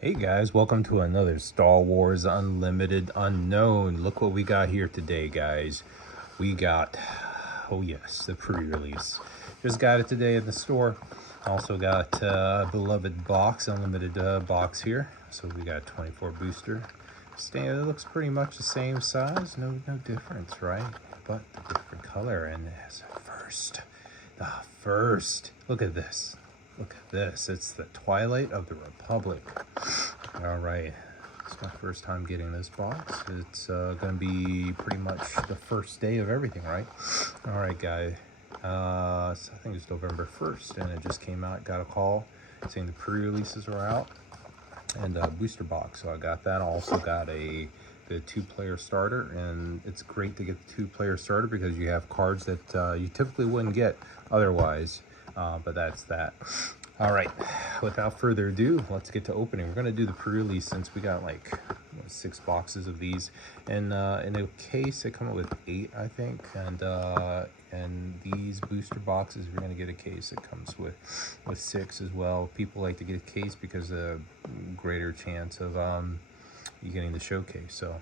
Hey guys, welcome to another Star Wars Unlimited Unknown. Look what we got here today, guys. We got, oh yes, the pre-release. Just got it today in the store. Also got beloved box, unlimited box here. So we got 24 booster. Standard looks pretty much the same size, no difference, right? But the different color, and as the first. Look at this. Look at this. It's the Twilight of the Republic. All right. It's my first time getting this box. It's going to be pretty much the first day of everything, right? All right, guys. So I think it's November 1st, and it just came out. Got a call saying the pre-releases are out, and a booster box. So I got that. I also got the 2-player starter, and it's great to get the 2-player starter because you have cards that you typically wouldn't get otherwise. But that's that. All right, without further ado, let's get to opening. We're gonna do the pre-release since we got like 6 boxes of these, and in a case they come up with 8, I think, and these booster boxes, we're gonna get a case that comes with 6 as well. People like to get a case because of a greater chance of you getting the showcase. So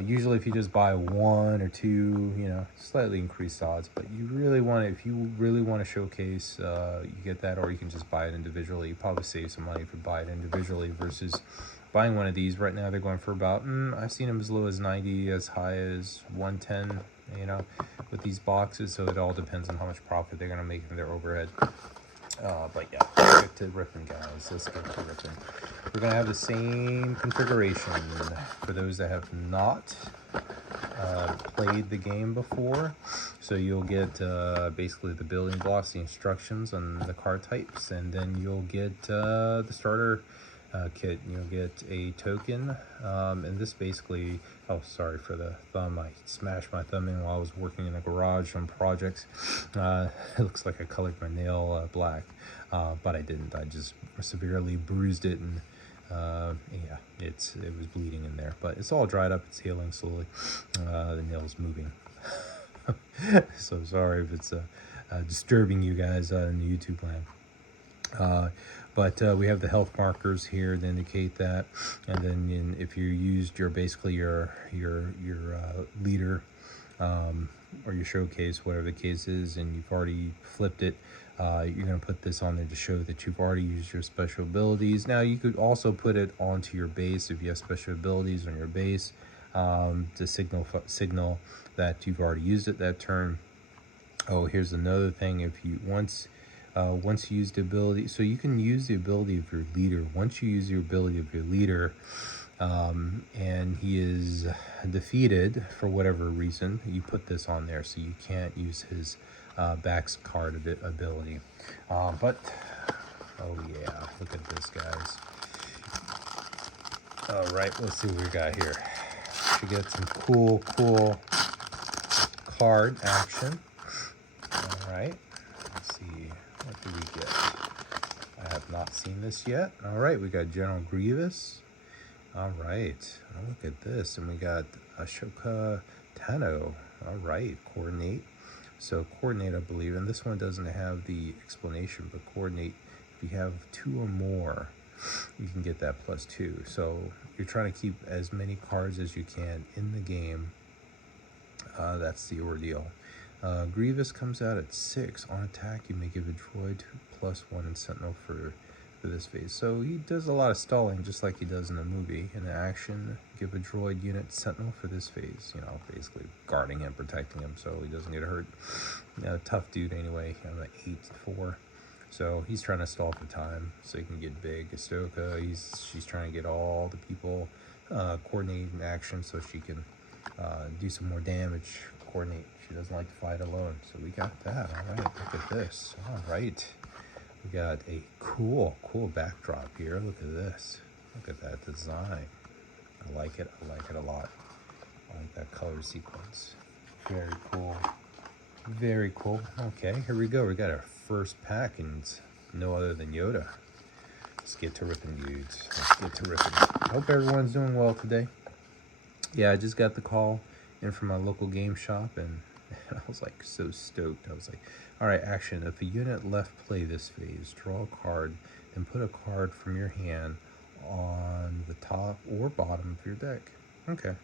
usually if you just buy 1 or 2, you know, slightly increased odds, but you really want to, if you really want to showcase, you get that, or you can just buy it individually. You probably save some money if you buy it individually versus buying one of these. Right now they're going for about, I've seen them as low as 90, as high as 110, you know, with these boxes. So it all depends on how much profit they're going to make from their overhead. But yeah, let's get to ripping, guys. Let's get to ripping. We're going to have the same configuration for those that have not played the game before. So you'll get basically the building blocks, the instructions on the card types, and then you'll get the starter kit. You'll get a token, and this basically, oh sorry for the thumb, I smashed my thumb in while I was working in a garage on projects. It looks like I colored my nail black, but I didn't. I just severely bruised it, and yeah, it was bleeding in there, but it's all dried up. It's healing slowly. The nail's moving. So sorry if it's disturbing you guys in the YouTube land. But we have the health markers here to indicate that, and then if you used your basically your leader or your showcase, whatever the case is, and you've already flipped it, you're going to put this on there to show that you've already used your special abilities. Now you could also put it onto your base if you have special abilities on your base to signal that you've already used it that turn. Oh, here's another thing. If you once you use the ability, so you can use the ability of your leader. Once you use the ability of your leader, and he is defeated for whatever reason, you put this on there, so you can't use his back's card ability. But oh yeah, look at this, guys. All right, let's see what we got here. We get some cool card action. All right, let's see, what do we get? I have not seen this yet. All right, we got General Grievous. All right, oh, look at this, and we got Ashoka Tano. All right, coordinate. So coordinate, I believe, and this one doesn't have the explanation, but coordinate, if you have 2 or more, you can get that +2. So you're trying to keep as many cards as you can in the game. That's the ordeal. Grievous comes out at 6. On attack, you may give a droid +1 in Sentinel for this phase. So he does a lot of stalling, just like he does in the movie. In action, give a droid unit Sentinel for this phase. You know, basically guarding him, protecting him, so he doesn't get hurt. Tough dude anyway. I'm at 8-4. So he's trying to stall for time so he can get big. Ahsoka, she's trying to get all the people coordinate in action so she can do some more damage. Coordinate. She doesn't like to fight alone. So we got that. All right, look at this. All right. We got a cool backdrop here. Look at this. Look at that design. I like it. I like it a lot. I like that color sequence. Very cool. Very cool. Okay, here we go. We got our first pack, and it's no other than Yoda. Let's get to ripping, dudes. Let's get to ripping. Hope everyone's doing well today. Yeah, I just got the call in from my local game shop, and I was like so stoked. I was like, all right, action. If a unit left play this phase, draw a card, then put a card from your hand top or bottom of your deck. Okay.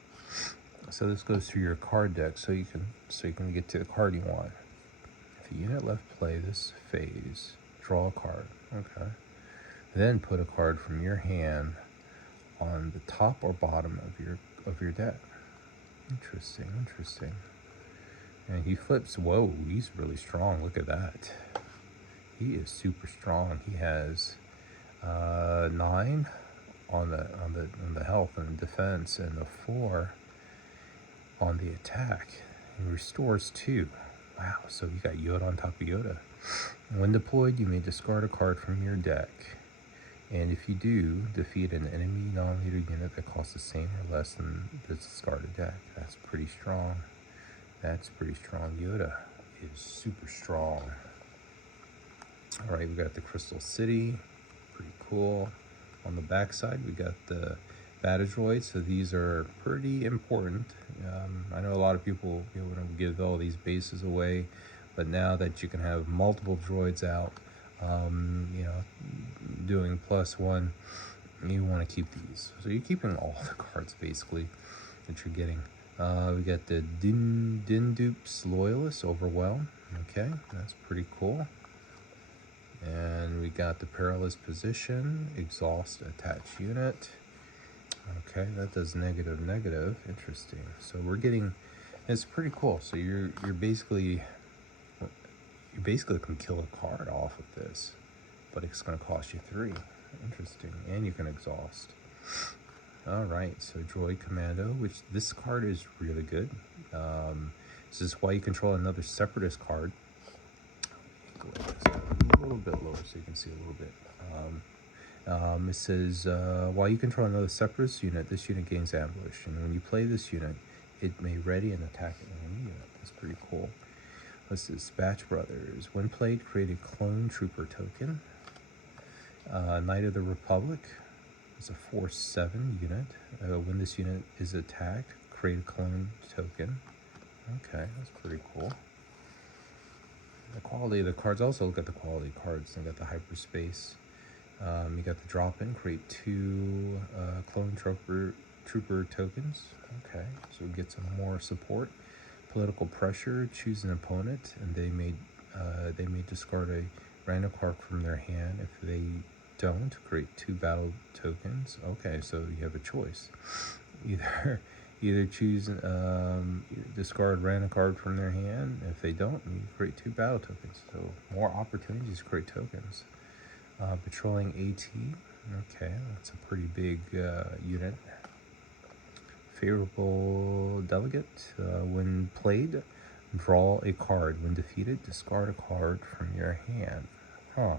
So this goes through your card deck, so you can get to the card you want. If a unit left play this phase, draw a card. Okay. Then put a card from your hand on the top or bottom of your deck. Interesting, interesting. And he flips. Whoa, he's really strong. Look at that. He is super strong. He has 9 on the health and defense, and the 4 on the attack. He restores 2. Wow, so you got Yoda on top of Yoda. When deployed, you may discard a card from your deck. And if you do, defeat an enemy non-leader unit that costs the same or less than the discarded deck. That's pretty strong. That's pretty strong. Yoda is super strong. Alright, we got the Crystal City. Pretty cool. On the back side, we got the Bata Droids. So these are pretty important. I know a lot of people want to give all these bases away, but now that you can have multiple droids out, doing +1, you want to keep these. So you're keeping all the cards basically that you're getting. We got the Dindupe's Loyalist Overwhelm. Okay, that's pretty cool. And we got the Perilous Position, Exhaust Attached Unit. Okay, that does negative. Interesting. So we're getting, it's pretty cool. So you basically can kill a card off of this, but it's going to cost you 3. Interesting. And you can exhaust. All right, so Droid Commando, which this card is really good. This is why you control another Separatist card. Go a little bit lower so you can see a little bit. It says, while you control another Separatist unit, this unit gains ambush. And when you play this unit, it may ready and attack an enemy unit. That's pretty cool. This is Batch Brothers. When played, create a Clone Trooper token. Knight of the Republic. It's a 4/7 unit. When this unit is attacked, create a clone token. Okay, that's pretty cool. The quality of the cards, also look at the quality cards. They got the hyperspace. You got the drop-in, create 2 clone trooper tokens. Okay, so we get some more support. Political pressure, choose an opponent, and they may discard a random card from their hand. If they don't, create 2 battle tokens. Okay, so you have a choice. Either choose discard random card from their hand. If they don't, you create 2 battle tokens. So more opportunities to create tokens. Patrolling AT. Okay, that's a pretty big unit. Favorable delegate. When played, draw a card. When defeated, discard a card from your hand. Huh.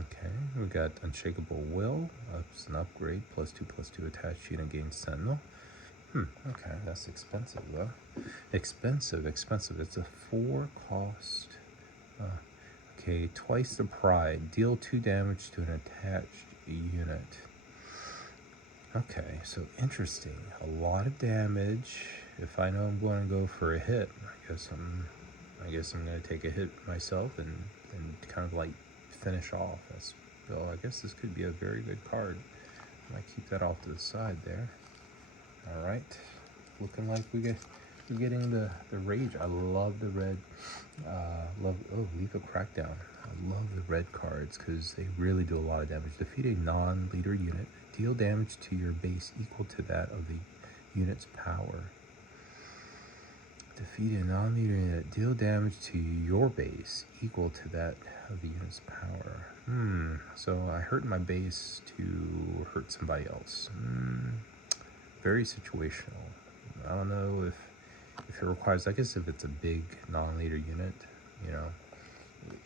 Okay, we got Unshakable Will. It's an upgrade. +2/+2 attached unit gains Sentinel. Okay, that's expensive though. Expensive. It's a 4 cost. Okay, twice the Pride. Deal 2 damage to an attached unit. Okay, so interesting. A lot of damage. If I know I'm going to go for a hit, I guess I'm going to take a hit myself and kind of like finish off. So I guess this could be a very good card. I might keep that off to the side there. All right, looking like we're getting the Rage. I love the red. Lethal Crackdown. I love the red cards because they really do a lot of damage. Defeat a non-leader unit. Deal damage to your base equal to that of the unit's power. Defeat a non-leader unit. Deal damage to your base equal to that of the unit's power. So I hurt my base to hurt somebody else. Very situational. I don't know if it requires, I guess if it's a big non-leader unit, it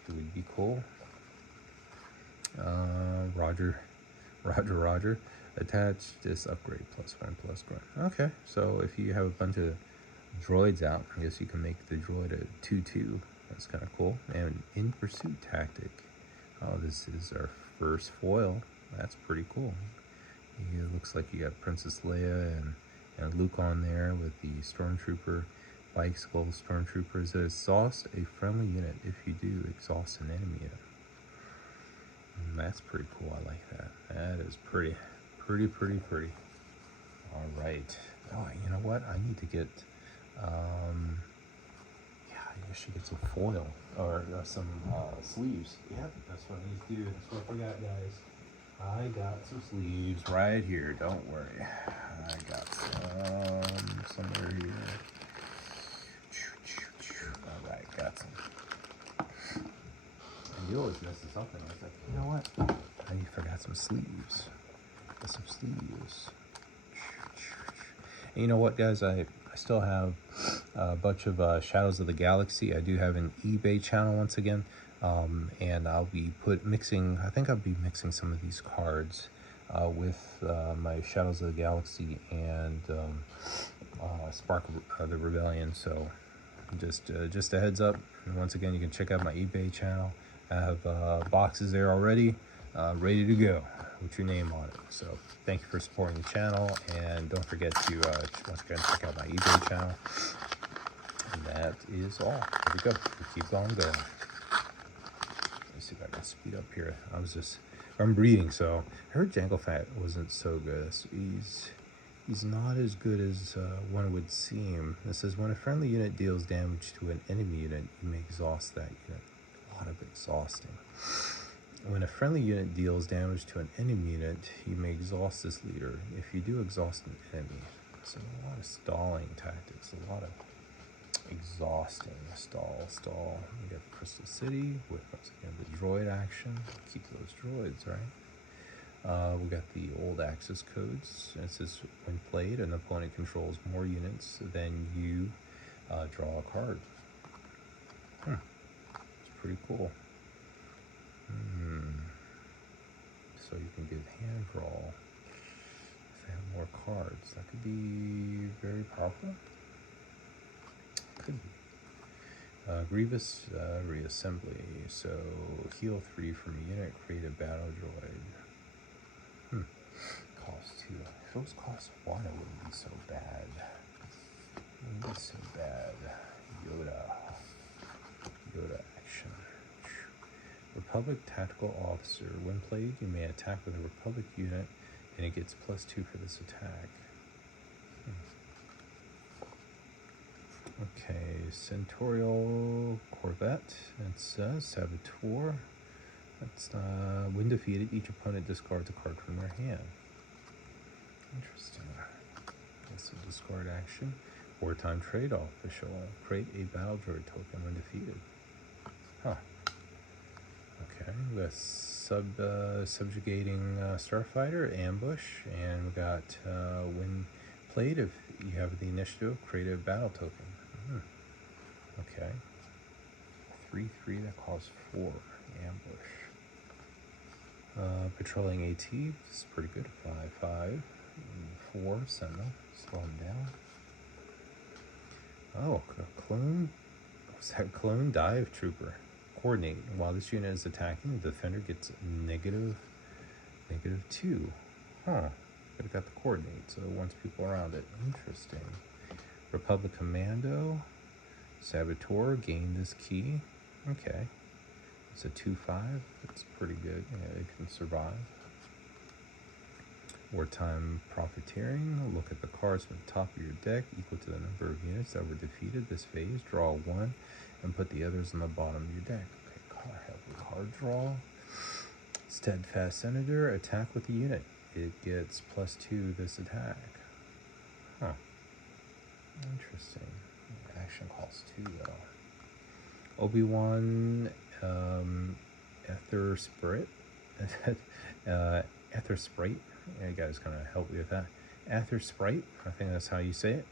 would be cool. Roger. Attach this upgrade +1/+1. Okay, so if you have a bunch of droids out, I guess you can make the droid a 2/2. That's kind of cool. And in pursuit tactic. Oh, this is our first foil. That's pretty cool. It looks like you got Princess Leia and Luke on there with the Stormtrooper, Bike Skull Stormtrooper. It says exhaust a friendly unit. If you do, exhaust an enemy unit. That's pretty cool. I like that. That is pretty. All right. Oh, you know what? I need to get, yeah, I should get some foil or some sleeves. Yep, that's what I need to do. That's what I forgot, guys. I got some sleeves right here. Don't worry. I got some somewhere here. All right, got some. And you always mess something. I was like, you know what? I forgot some sleeves. Got some sleeves. And you know what, guys? I still have a bunch of Shadows of the Galaxy. I do have an eBay channel once again, and I'll be mixing. I think I'll be mixing some of these cards with my Shadows of the Galaxy and Spark of the Rebellion. So just a heads up. And once again, you can check out my eBay channel. I have boxes there already, ready to go with your name on it. So thank you for supporting the channel, and don't forget to once again check out my eBay channel. And that is all. Here we go. We keep on going. Let's see if I can speed up here. I'm reading, so I heard Jango Fett wasn't so good. So he's not as good as one would seem. It says when a friendly unit deals damage to an enemy unit, you may exhaust that unit. A lot of exhausting. When a friendly unit deals damage to an enemy unit, you may exhaust this leader. If you do exhaust an enemy, so a lot of stalling tactics, a lot of exhausting. Stall. We got Crystal City with once again the droid action. Keep those droids, right? We got the old Axis codes. It says when played, an opponent controls more units than you draw a card. It's pretty cool. So you can get hand draw if they have more cards. That could be very powerful. Could be. Grievous reassembly. So heal 3 from a unit, create a battle droid. Cost 2. If those cost 1, it wouldn't be so bad. Yoda action. Republic Tactical Officer. When played, you may attack with a Republic unit, and it gets +2 for this attack. Okay, Centaurial Corvette. It says Saboteur. That's when defeated, each opponent discards a card from their hand. Interesting. That's a discard action. Wartime trade-off official. Create a battle droid token when defeated. Huh. Okay, we got subjugating starfighter, ambush, and we got when played, if you have the initiative, create a battle token. Okay. 3/3 that costs 4 ambush. Patrolling AT is pretty good. 5/5. 4 Sentinel. Slow him down. Oh, clone. What's that? Clone dive trooper. Coordinate. While this unit is attacking, the defender gets -2. Huh. But it got the coordinate, so it wants people around it. Interesting. Republic Commando. Saboteur. Gain this key. Okay. It's a 2/5. That's pretty good. Yeah, it can survive. Wartime Profiteering. Look at the cards from the top of your deck equal to the number of units that were defeated this phase. Draw 1 and put the others on the bottom of your deck. Okay, card draw. Steadfast Senator. Attack with the unit. It gets +2 this attack. Huh. Interesting. Action costs 2 though. Obi-Wan Ether Sprite. Ether Sprite. Yeah, you guys gonna help me with that. Ether Sprite. I think that's how you say it.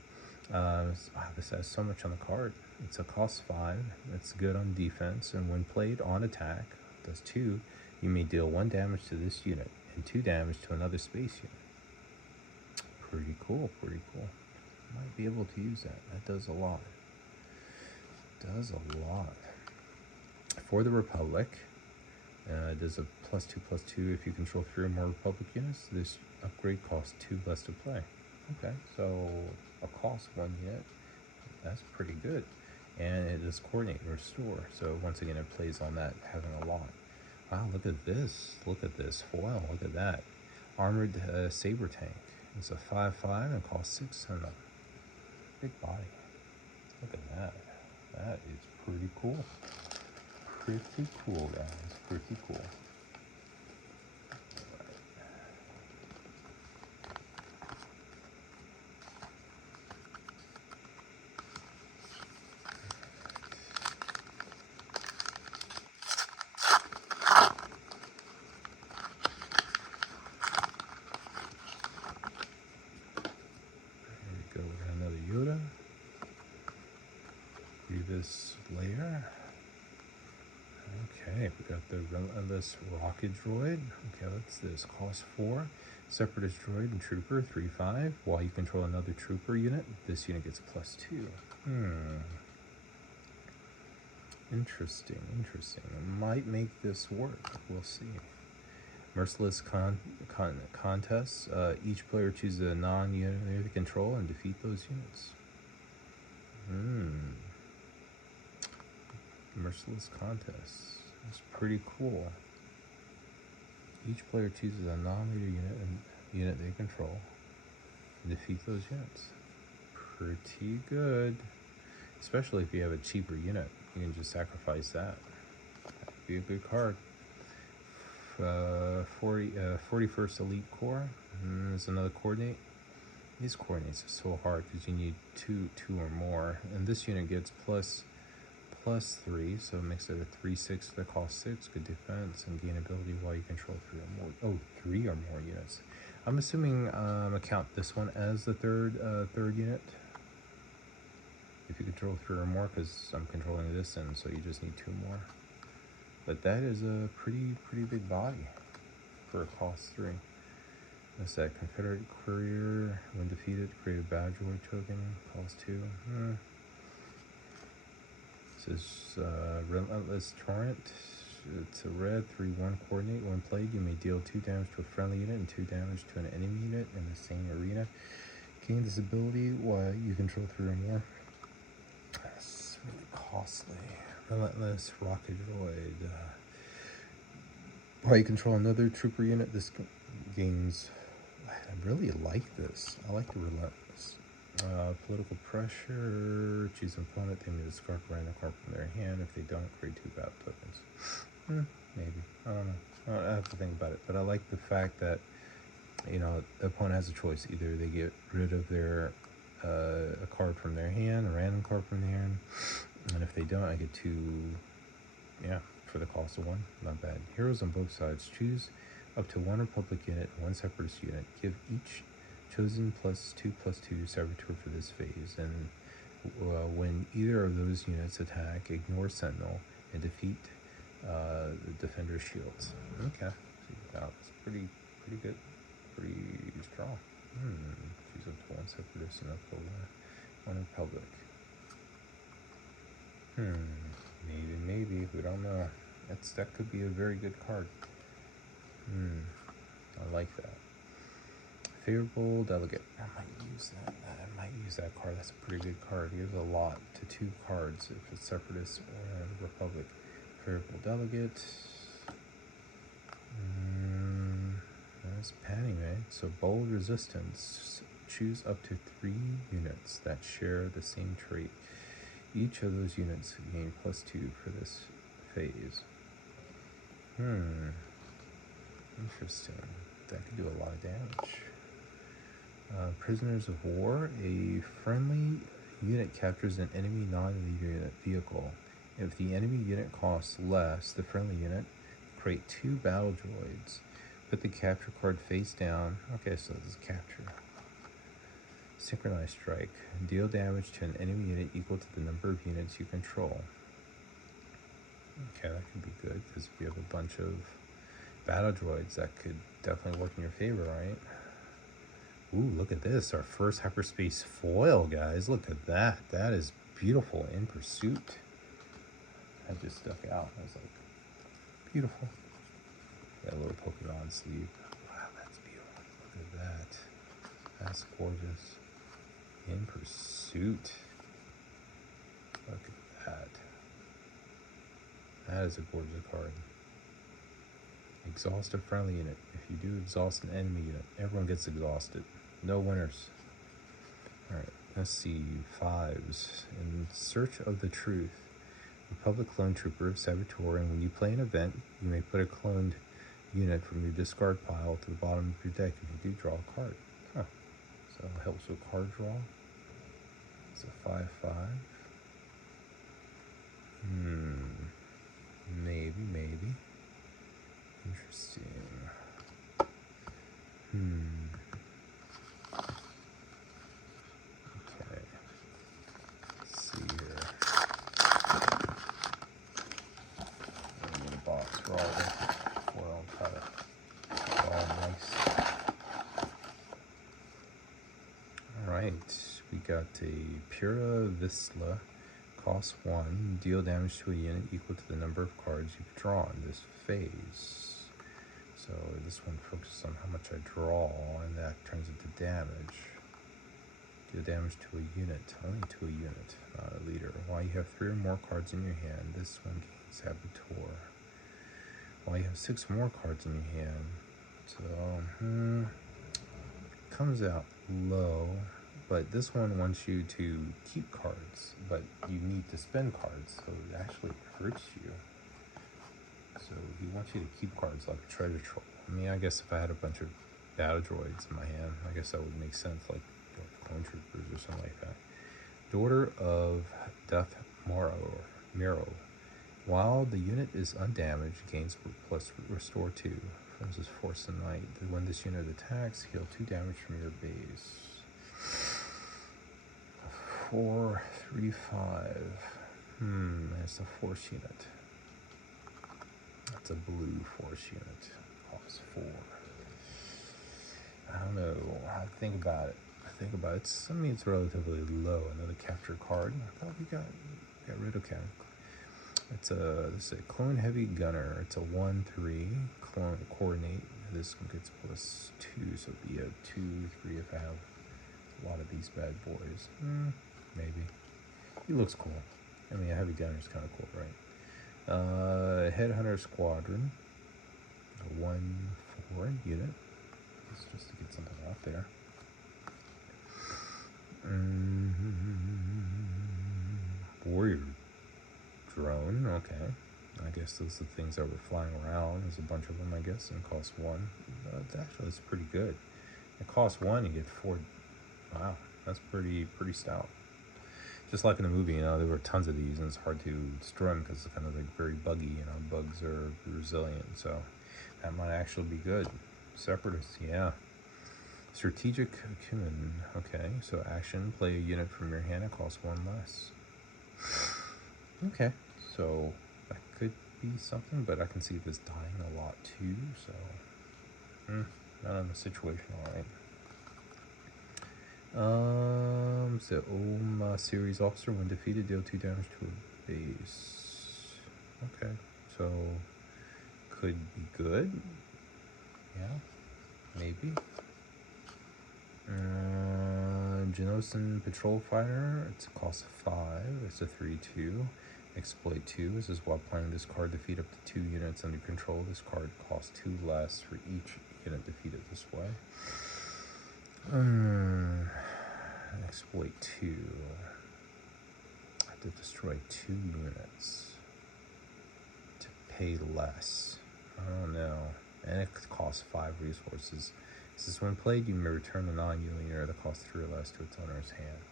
Wow, this has so much on the card. It's a cost 5. It's good on defense, and when played on attack, does 2. You may deal 1 damage to this unit and 2 damage to another space unit. Pretty cool. Might be able to use that. That does a lot. For the Republic, does a +2/+2 if you control 3 or more Republic units. This upgrade costs 2 less to play. Okay, so a cost 1 unit. That's pretty good. And it does coordinate and restore. So once again, it plays on that having a lot. Wow, look at this. Look at this foil. Look at that. Armored saber tank. It's a 5/5 and costs 600. Big body. Look at that. That is pretty cool. Pretty cool, guys. Pretty cool. There we go. We got another Yoda. Grievous layer. Okay, we got the Relentless Rocket Droid. Okay, what's this? Cost 4. Separatist Droid and Trooper, 3/5. While you control another Trooper unit, this unit gets +2. Interesting, interesting. It might make this work. We'll see. Merciless contests. Each player chooses a non-unit they control and defeat those units. Merciless contests. It's pretty cool. Each player chooses a non-leader unit they control and defeat those units. Pretty good. Especially if you have a cheaper unit. You can just sacrifice that. That'd be a good card. 41st Elite Corps. There's another coordinate. These coordinates are so hard because you need two or more. And this unit gets +3, so it makes it a 3/6 that costs 6. Good defense and gain ability while you control 3 or more. Oh, 3 or more units. I'm assuming I count this one as the third unit. If you control 3 or more, because I'm controlling this end, so you just need 2 more. But that is a pretty big body for a cost 3. That's that Confederate Courier. When defeated, create a badge droid token. Cost 2. This is Relentless Torrent. It's a red 3/1 coordinate. When played, you may deal 2 damage to a friendly unit and 2 damage to an enemy unit in the same arena. Gain this ability while you control 3 or more. That's really costly. Relentless Rocket Droid. While you control another trooper unit, this gains. I really like this. I like the Relentless. Political pressure. Choose an opponent. They may discard a random card from their hand. If they don't, create 2 battle tokens. Maybe. I don't know. I have to think about it. But I like the fact that, the opponent has a choice. Either they get rid of their a card from their hand, a random card from their hand, and if they don't, I get 2. For the cost of 1. Not bad. Heroes on both sides. Choose up to 1 Republic unit, 1 Separatist unit. Give each chosen +2/+2 Saboteur for this phase, and when either of those units attack, ignore Sentinel and defeat the Defender's shields. Okay, that's pretty good, pretty strong. Choose up to 1 Separatist and up to 1 Republic. Maybe, we don't know. That could be a very good card. I like that. Favorable Delegate. I might use that. I might use that card. That's a pretty good card. He gives a lot to 2 cards if it's Separatist or Republic. Favorable Delegate. That's panning, right? So Bold Resistance. Choose up to 3 units that share the same trait. Each of those units gain +2 for this phase. Interesting. That could do a lot of damage. Prisoners of War. A friendly unit captures an enemy non-leader vehicle. If the enemy unit costs less, the friendly unit, create 2 battle droids. Put the capture card face down. Okay, so this is capture. Synchronized Strike. Deal damage to an enemy unit equal to the number of units you control. Okay, that could be good, because if you have a bunch of battle droids, that could definitely work in your favor, right? Ooh, look at this. Our first hyperspace foil, guys. Look at that. That is beautiful. In Pursuit. That just stuck out. I was like, beautiful. Got a little Pokemon sleeve. Wow, that's beautiful. Look at that. That's gorgeous. In Pursuit. Look at that. That is a gorgeous card. Exhaust a friendly unit. If you do exhaust an enemy unit, everyone gets exhausted. No winners. Alright, let's see. 5s. In search of the truth. Republic Clone Trooper, Saboteur, and when you play an event, you may put a cloned unit from your discard pile to the bottom of your deck if you do draw a card. Huh. So it helps with card draw. It's a 5/5. Maybe. Interesting. Okay. Let's see here. In the box for all the foil cut. All nice. Alright. We got a Pura Visla. Cost 1. Deal damage to a unit equal to the number of cards you've drawn this phase. So this one focuses on how much I draw, and that turns into damage. Deal damage to a unit, only to a unit, not a leader. While you have 3 or more cards in your hand, this one gains Saboteur. While you have 6 more cards in your hand, so comes out low. But this one wants you to keep cards, but you need to spend cards, so it actually hurts you. So he wants you to keep cards like a treasure troll. I mean, I guess if I had a bunch of battle droids in my hand, I guess that would make sense, like clone troopers or something like that. Daughter of Death Miro. While the unit is undamaged, gains plus restore 2. This is Force the Knight. When this unit attacks, heal 2 damage from your base. 4, 3, 5. That's a Force unit. That's a blue Force unit. Costs 4. I don't know. I think about it. I mean, it's relatively low. Another capture card. I thought we got rid of capture. This is a Clone Heavy Gunner. It's a 1/3 clone coordinate. This one gets plus 2, so it'd be a 2/3 if I have a lot of these bad boys. Maybe. He looks cool. I mean, a Heavy Gunner is kind of cool, right? Headhunter Squadron. A 1/4 unit. Just to get something out there. Warrior Drone. Okay. I guess those are the things that were flying around. There's a bunch of them, I guess, and cost 1. Actually, that's pretty good. It costs 1, you get 4. Wow, that's pretty stout. Just like in the movie, there were tons of these, and it's hard to destroy them because it's kind of like very buggy. Bugs are resilient, so that might actually be good. Separatists, yeah. Strategic Acumen. Okay, so action, play a unit from your hand, it costs 1 less. Okay, so that could be something, but I can see this dying a lot too, so not in the situation, alright. So series officer, when defeated, deal 2 damage to a base. Okay, so could be good. Yeah, maybe. Genosan Patrol Fighter, it's a cost of 5, it's a 3/2. Exploit 2, this is while playing this card, defeat up to 2 units under control. This card costs 2 less for each unit defeated this way. Exploit 2. I have to destroy 2 units to pay less. I don't know. And it costs 5 resources. This is when played, you may return a non-yielding unit that costs 3 or less to its owner's hand.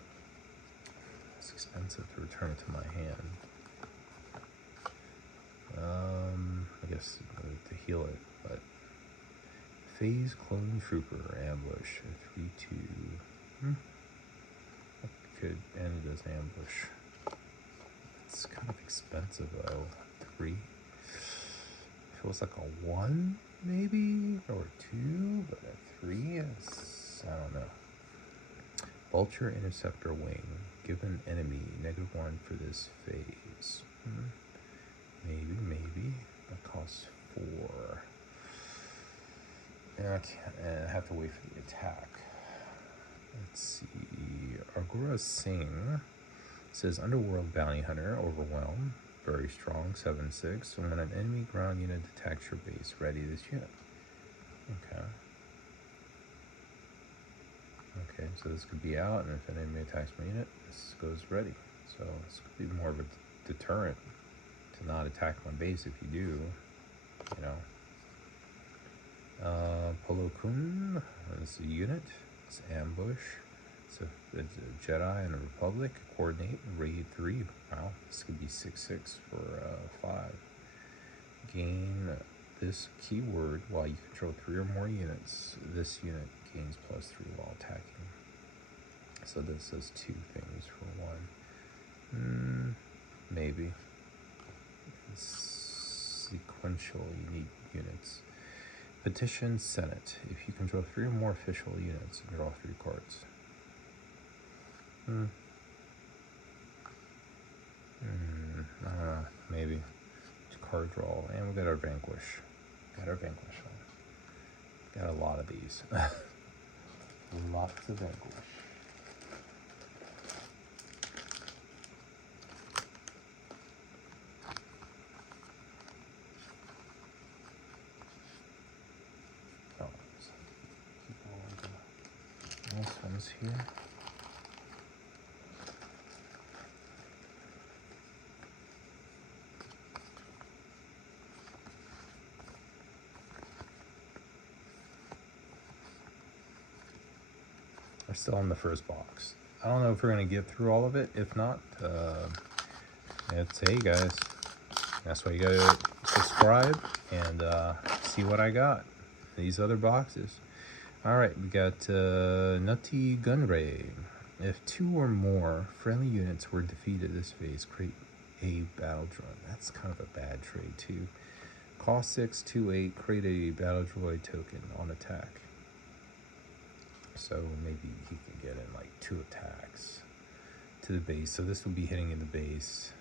It's expensive to return it to my hand. I guess to heal it, but Phase Clone Trooper Ambush, a 3/2. That could end as ambush. It's kind of expensive though. 3. Feels like a 1 maybe, or 2, but a 3 is, I don't know. Vulture Interceptor Wing. Give an enemy -1 for this phase. Maybe. That costs 4. And I have to wait for the attack. Let's see. Agura Singh says Underworld Bounty Hunter, Overwhelm. very strong, 7/6. So when an enemy ground unit attacks your base, ready this unit. Okay. Okay, so this could be out, and if an enemy attacks my unit, this goes ready. So this could be more of a deterrent to not attack my base if you do, you know. Polo Kun is a unit. It's ambush. So it's a Jedi and a Republic. Coordinate, raid 3. Wow, this could be 6/6 for 5. Gain this keyword while you control 3 or more units. This unit gains +3 while attacking. So this does 2 things for 1. Maybe. It's sequential unique units. Petition Senate. If you control 3 or more official units, you draw 3 cards. I don't know. Maybe. Card draw. And we got our Vanquish. Got on. Got a lot of these. Lots of Vanquish. This one's here. We're still in the first box. I don't know if we're gonna get through all of it. If not, hey guys, that's why you gotta subscribe and see what I got. These other boxes. Alright, we got Nutty Gunray. If 2 or more friendly units were defeated this phase, create a battle droid. That's kind of a bad trade too. Cost 6, 2/8, create a battle droid token on attack. So maybe he can get in like 2 attacks to the base. So this will be hitting in the base.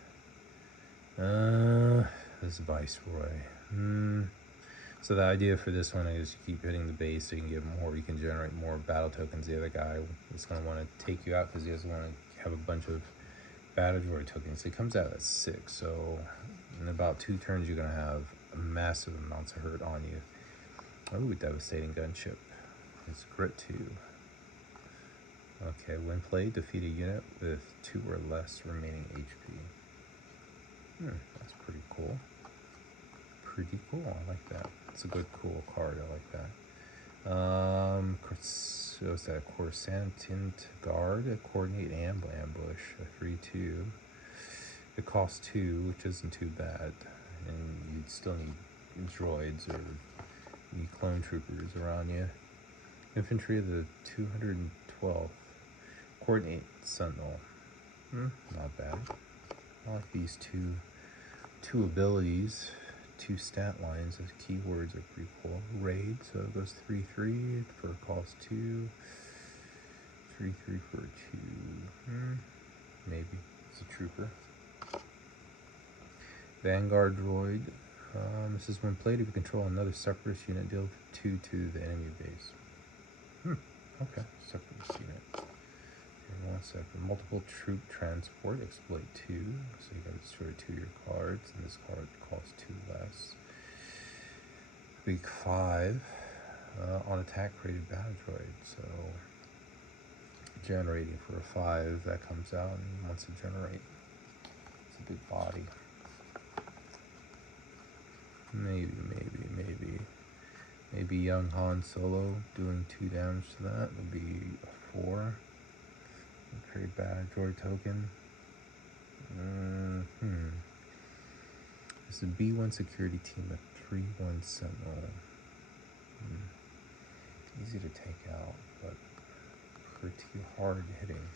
This Viceroy. So the idea for this one is you keep hitting the base so you can get more, you can generate more battle tokens. The other guy is going to want to take you out because he doesn't want to have a bunch of battle droid tokens. He comes out at 6, so in about 2 turns you're going to have massive amounts of hurt on you. Oh, devastating gunship. It's grit 2. Okay, when played, defeat a unit with 2 or less remaining HP. That's pretty cool. Pretty cool, I like that. It's a good, cool card, I like that. So is that Coruscant Guard, Coordinate and Ambush, a 3/2. It costs 2, which isn't too bad. And you'd still need droids or need clone troopers around you. Infantry of the 212th. Coordinate Sentinel. Not bad. I like these two abilities. 2 stat lines as keywords are pretty cool. Raid, so it goes 3/3 for cost 2. 3/3 for 2. Maybe. It's a trooper. Vanguard droid. This is when played, if you control another separatist unit, deal 2 to the enemy base. Okay, separatist unit. Here, 1 second. Multiple troop transport, exploit 2. So you gotta destroy 2 of your cards, and this card costs 2 less. Week 5. On attack, created battle droid. So generating for a 5, that comes out and wants to generate. It's a big body. Maybe young Han Solo doing 2 damage to that would be a 4. Create battle droid token. It's a B1 security team at 3/1 Sentinel. Easy to take out, but pretty hard hitting.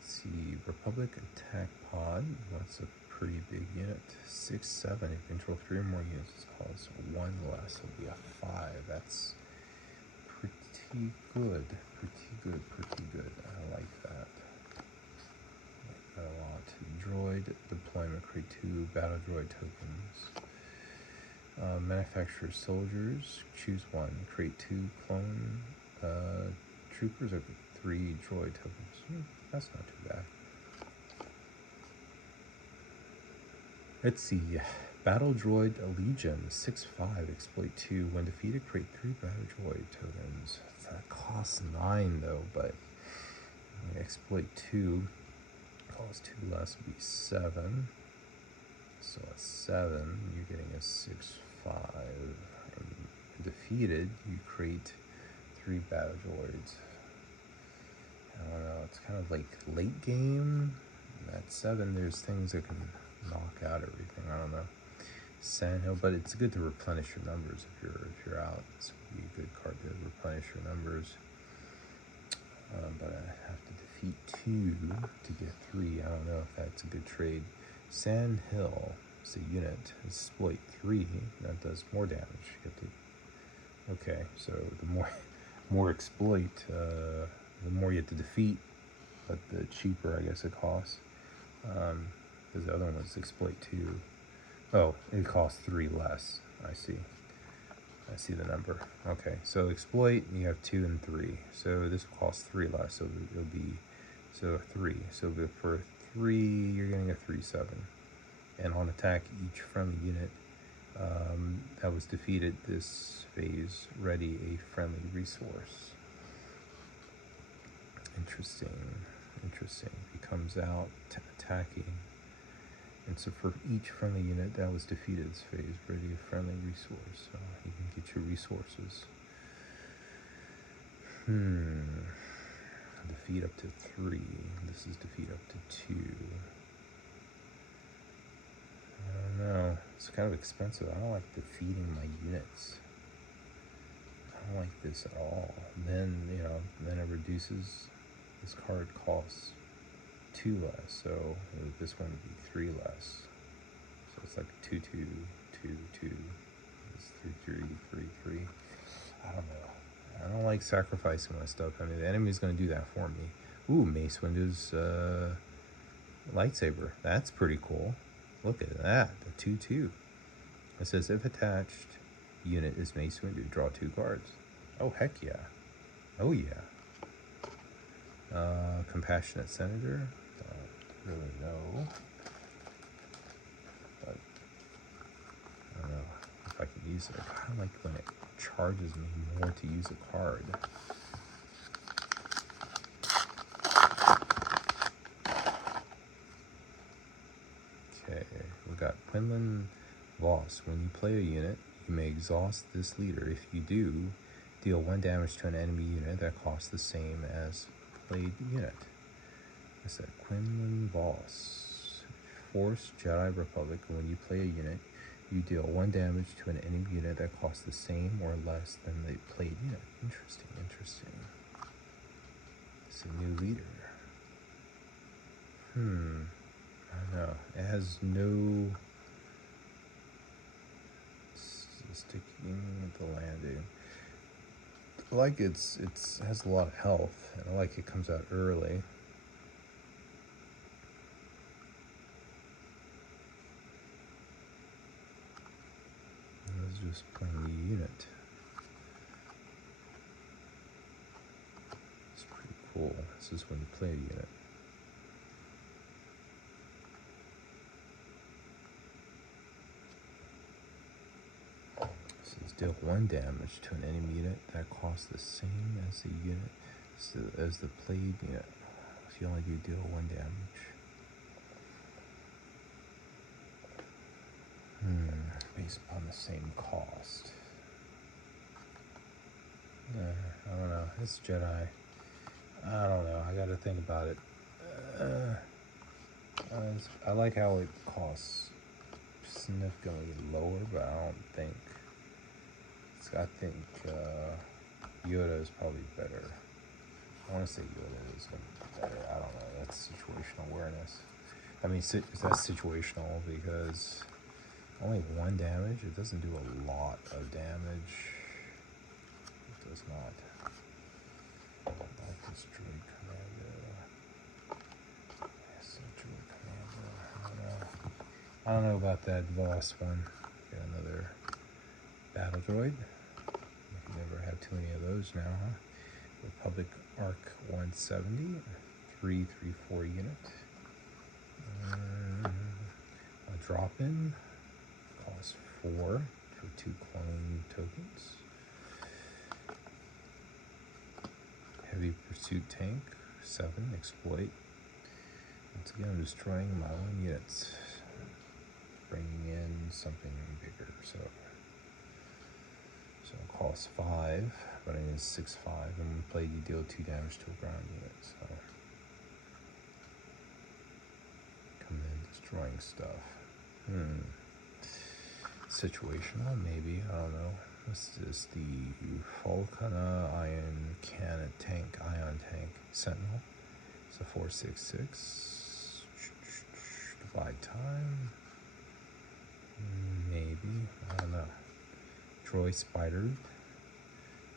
Let's see, Republic Attack Pod. What's a pretty big unit? 6/7. If you control 3 or more units, it costs 1 less. It'll be a 5. That's pretty good. Pretty good. I like that. A lot. Droid deployment, create 2 battle droid tokens. Manufacture soldiers, choose 1. Create 2 clone troopers or 3 droid tokens. That's not too bad. Let's see. Battle Droid Legion 6/5 exploit 2. When defeated, create 3 Battle Droid tokens. That costs 9 though, but exploit 2 costs 2 less, would be 7. So at 7, you're getting a 6/5. And defeated, you create 3 Battle Droids. I don't know, it's kind of like late game. At 7, there's things that can knock out everything. I don't know. Sandhill, but it's good to replenish your numbers if you're out. It's be a good card to replenish your numbers. But I have to defeat 2 to get 3. I don't know if that's a good trade. Sandhill, it's a unit. Exploit 3. That does more damage. You have to, okay, so the more exploit, the more you have to defeat, but the cheaper I guess it costs. Because the other one was exploit 2. Oh, it costs 3 less. I see the number. Okay, so exploit, you have 2 and 3. So this costs 3 less, so it'll be 3. So for 3, you're getting a 3/7. And on attack, each friendly unit that was defeated this phase ready a friendly resource. Interesting. He comes out attacking. And so for each friendly unit that was defeated this phase, ready a friendly resource. So you can get your resources. Defeat up to 3. This is defeat up to 2. I don't know. It's kind of expensive. I don't like defeating my units. I don't like this at all. Then, then it reduces. This card costs 2 less, so this one would be 3 less. So it's like 2, 2, 2, 2. It's 3, 3, 3, 3. I don't know. I don't like sacrificing my stuff. I mean, the enemy's going to do that for me. Ooh, Mace Windu's lightsaber. That's pretty cool. Look at that, the 2/2. It says if attached unit is Mace Windu, draw 2 cards. Oh heck yeah. Oh yeah. Compassionate Senator. Don't really know, but I don't know if I can use it. I kind of like when it charges me more to use a card. Okay, we got Quinlan Voss. When you play a unit, you may exhaust this leader. If you do, deal 1 damage to an enemy unit that costs the same as played unit. I said Quinlan Voss. Force Jedi Republic. When you play a unit, you deal 1 damage to an enemy unit that costs the same or less than the played unit. Interesting. It's a new leader. I don't know. It has no sticking with the landing. I like it has a lot of health, and I like it comes out early. I was just playing the unit. It's pretty cool. This is when you play a unit. Deal 1 damage to an enemy unit that costs the same as the unit as the played unit. So you only do deal 1 damage. Based upon the same cost. I don't know. It's Jedi. I don't know. I gotta think about it. I like how it costs significantly lower, but I don't think. I think Yoda is probably better. I want to say Yoda is going to be better. I don't know. That's situational awareness. I mean, that's situational because only 1 damage. It doesn't do a lot of damage. It does not. I like this droid commando. Yes, droid commando. I don't know about that Voss one. Got another battle droid. Never have too many of those now, huh? Republic Arc 170, 3/4 unit. Drop in, costs 4 for 2 clone tokens. Heavy Pursuit Tank, 7, exploit. Once again, I'm destroying my own units, bringing in something bigger. So it costs 5, but it is 6/5. And when played, you deal 2 damage to a ground unit. So come in destroying stuff. Situational, maybe. I don't know. What's this? The Falcona Ion Cannon Tank, Ion Tank Sentinel. It's a 4/6/6. Divide time. Maybe. I don't know. Droid Spider.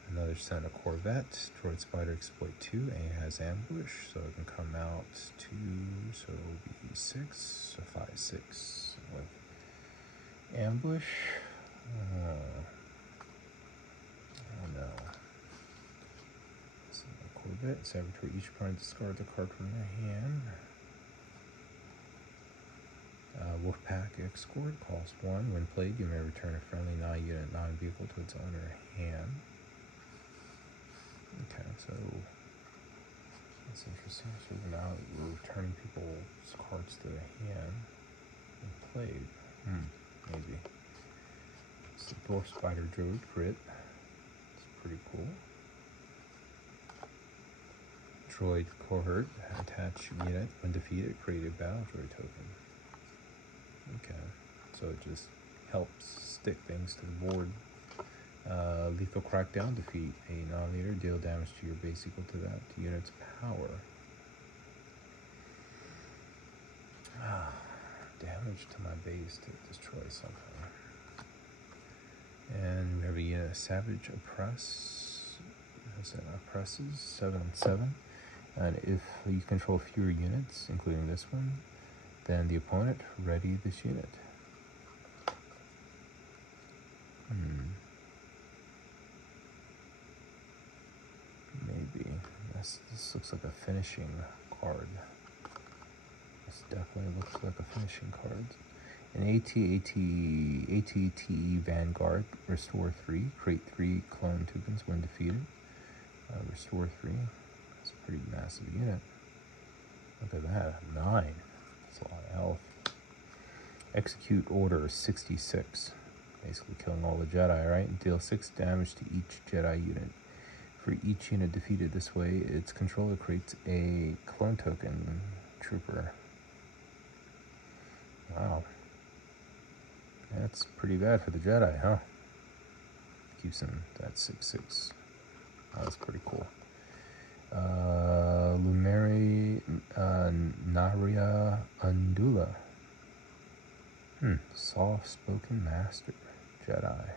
Another Sentinel Corvette. Droid Spider exploit 2. A has ambush, so it can come out 2. So it'll be 6. So 5/6 with ambush. I don't know. Corvette, Saboteur each opponent discards a card from their hand. Wolfpack Escort costs 1. When played, you may return a friendly non-unit, non-vehicle to its owner hand. Okay, so that's interesting. So now we're returning people's cards to their hand when played. Maybe. It's the Dwarf Spider Droid Crit. It's pretty cool. Droid Cohort, attach unit. When defeated, create a battle droid token. Okay, so it just helps stick things to the board. Lethal Crackdown, defeat a non-leader, deal damage to your base equal to that unit's power. Damage to my base to destroy something. And we have a unit, Savage Oppress. Oppresses, 7/7. And if you control fewer units, including this one, then the opponent ready this unit. Maybe. This looks like a finishing card. This definitely looks like a finishing card. An ATTE Vanguard, restore 3, create 3 clone tokens when defeated. Restore 3. That's a pretty massive unit. Look at that, 9. That's a lot of health. Execute Order 66. Basically killing all the Jedi, right? Deal 6 damage to each Jedi unit. For each unit defeated this way, its controller creates a clone token trooper. Wow. That's pretty bad for the Jedi, huh? Keeps him at 6/6. Oh, that's pretty cool. Lumeri Naria Undula. Soft-spoken master Jedi.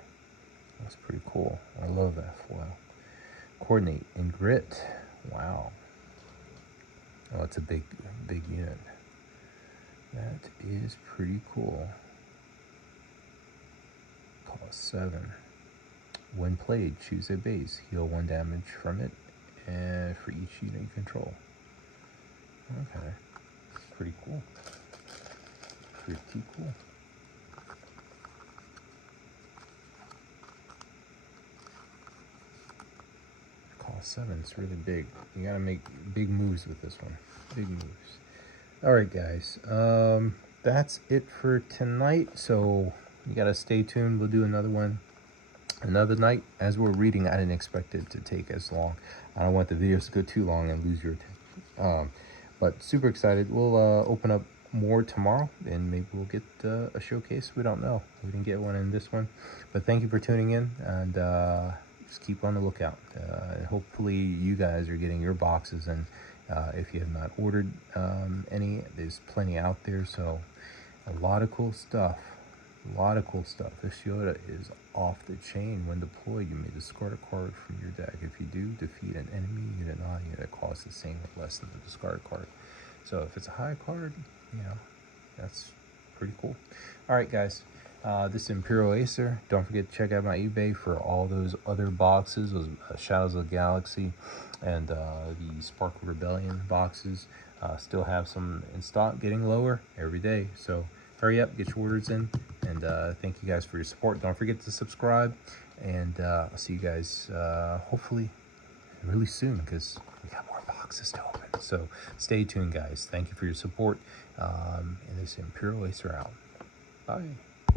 That's pretty cool. I love that foil. Coordinate and grit. Wow. Oh, it's a big unit. That is pretty cool. Cost 7. When played, choose a base. Heal 1 damage from it, and for each unit you control. Okay. Pretty cool. Pretty cool. Cost 7. It's really big. You gotta make big moves with this one. Big moves. Alright guys, that's it for tonight, so you gotta stay tuned. We'll do another one another night. As we're reading, I didn't expect it to take as long. I don't want the videos to go too long and lose your attention. But super excited. We'll open up more tomorrow, and maybe we'll get a showcase. We don't know. We didn't get one in this one, but thank you for tuning in, and just keep on the lookout. Hopefully you guys are getting your boxes, and if you have not ordered any, there's plenty out there. So a lot of cool stuff. This Yoda is off the chain. When deployed, you may discard a card from your deck. If you do, defeat an enemy unit, non-unit that costs the same or less than the discard card. So if it's a high card, you know, that's pretty cool. All right, guys. This is Imperial Acer. Don't forget to check out my eBay for all those other boxes, those Shadows of the Galaxy and the Sparkle Rebellion boxes. Still have some in stock, getting lower every day. So hurry up, get your orders in. And thank you guys for your support. Don't forget to subscribe. And I'll see you guys hopefully really soon, because we got more boxes to open. So stay tuned, guys. Thank you for your support. And this Imperial Acer out. Bye.